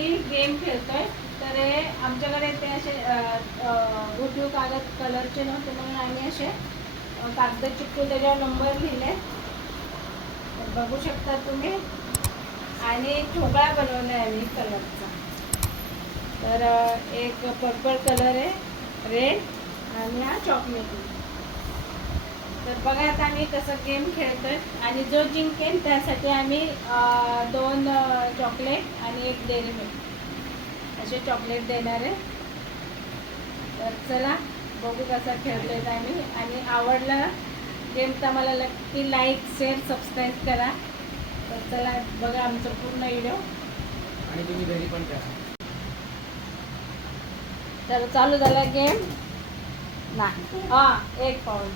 आम्ही गेम खेळतोय. तर हे आमच्याकडे ते असे घोटीव कागद कलरचे नव्हते म्हणून आम्ही असे कागद चिपकून त्याच्यावर नंबर लिहिले. बघू शकता तुम्ही. आणि ठोकळा बनवला आहे आम्ही कलरचा तर एक पर्पल कलर आहे रेड आणि हा चॉकलेट तर बघा आता आम्ही कसं गेम खेळतोय. आणि जो जिंकेल त्यासाठी आम्ही दोन चॉकलेट आणि एक डेअरी मिल्क. असे चॉकलेट देणार. आहे तर चला बघू कसा ते आम्ही आणि आवडला गेम तर मला नक्की लाईक शेअर सबस्क्राईब करा. तर चला बघा आमचा पूर्ण व्हिडिओ आणि तुम्ही घरी पण करा तर चालू झाला गेम नाही. हां एक पाऊल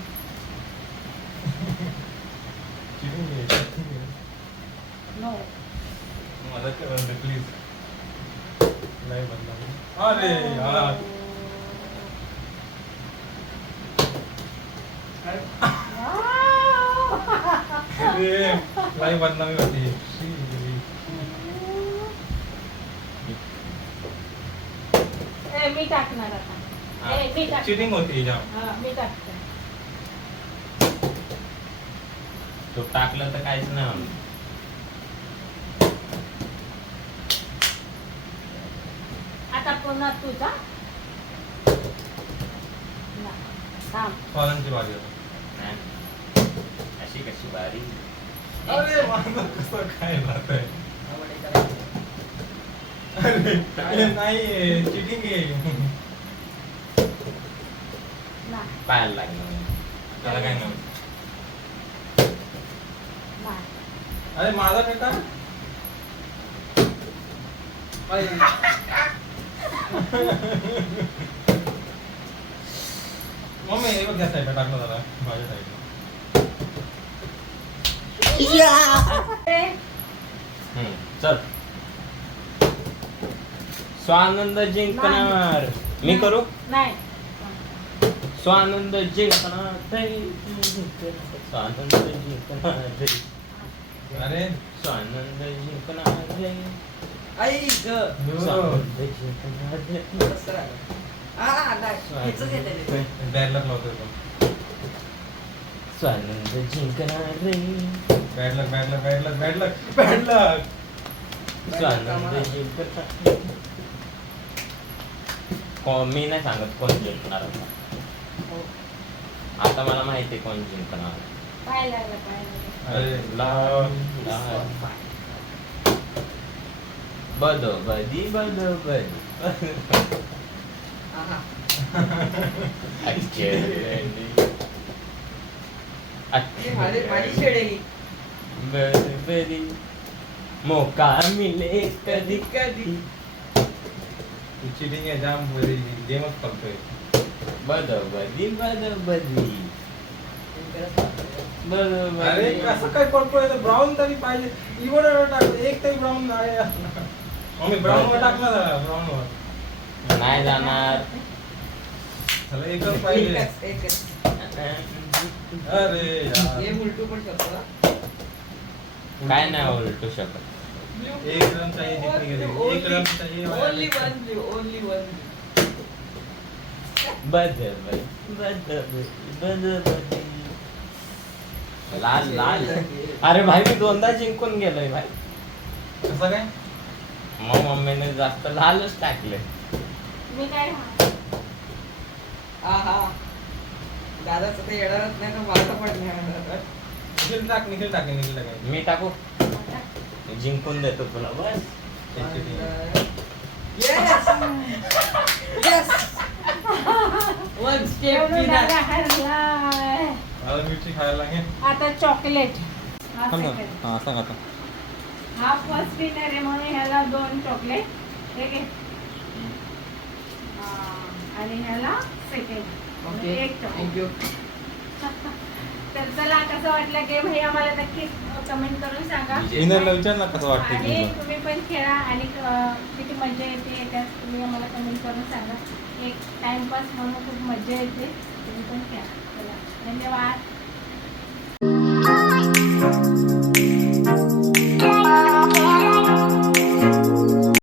नो करा प्लीज नाही बनला अरे यार अरे नाही बदनामी होती शी. ए, मी टाकणार आता ए, मी टाकते. चिटिंग होती जाम हा, मी टाकते तो टाकलं तर काहीच नाही आता पुन्हा तुझा ना, थांब. नाही. अशी कशी बारी अरे माझं कसं काय राहत आहे. अरे हे नाही चिटिंग आहे ना, पाहायला लागलं त्याला काय नाही ना. अरे माझा बेटा अरे, मम्मी हे बघ टाकलं जरा चल. स्वानंद जिंकणार. मी करू? नाही. स्वानंद जिंकणार. रे. स्वानंद जिंकणार. अरे स्वानंद जिंकणार. आई ग. स्वानंद जिंकणार रे. हा, स्वानंद जिंकणार स्वानंद जिंकणार मी नाही सांगत कोण जिंकणार आता. आता मला माहिती आहे कोण जिंकणार पाय लागलं पाय बदी बदो बदी आहा. अच्छे मौका मिले कधी कधी चिटिंग आहे जाम गेमच बदो अरे कसं काय करतोय ब्राऊन तरी पाहिजे टाक एक तरी ब्राऊन आहे मम्मी ब्राऊन वर टाक ना ब्राऊन वर. नाही जाणार. चला एकच पाहिजे. एकच, एकच. अरे हे उलटू पण शकतो हा. काय नाही उलटू शकत. एक रन चाहिए जितनी के लिए. एक रन चाहिए. बद बद बद बद बद लाल लाल. अरे भाई मी दोनदा जिंकून गेलोय भाई. कसं काय? मग मम्मीने जास्त लालच टाकले मी काय आहा. दादाचं ते येणारच नाही तर माझं पण नाही येणार. निखिल टाक निखिल टाक निखिल टाक मी टाकू जिंकून देतो तुला बस एक cheating आहे. Yes! Yes! One step एवढं winner. दादा हरलाय. मला मिरची खायला लागेल आता चॉकलेट हा. हा सांग आता हा फर्स्ट विनर आहे म्हणून ह्याला दोन चॉकलेट हे घे हा, आणि ह्याला सेकंड Okay, एक चॉकलेट. तर चला कसं वाटलं गेम हे आम्हाला नक्कीच कमेंट करून सांगा. विनरला विचार ना कसं वाटतं आणि तुम्ही पण खेळा आणि किती मजा येते त्यात तुम्ही आम्हाला कमेंट करून सांगा. एक टाइमपास म्हणून खूप मजा येते. तुम्ही पण खेळा. चला धन्यवाद.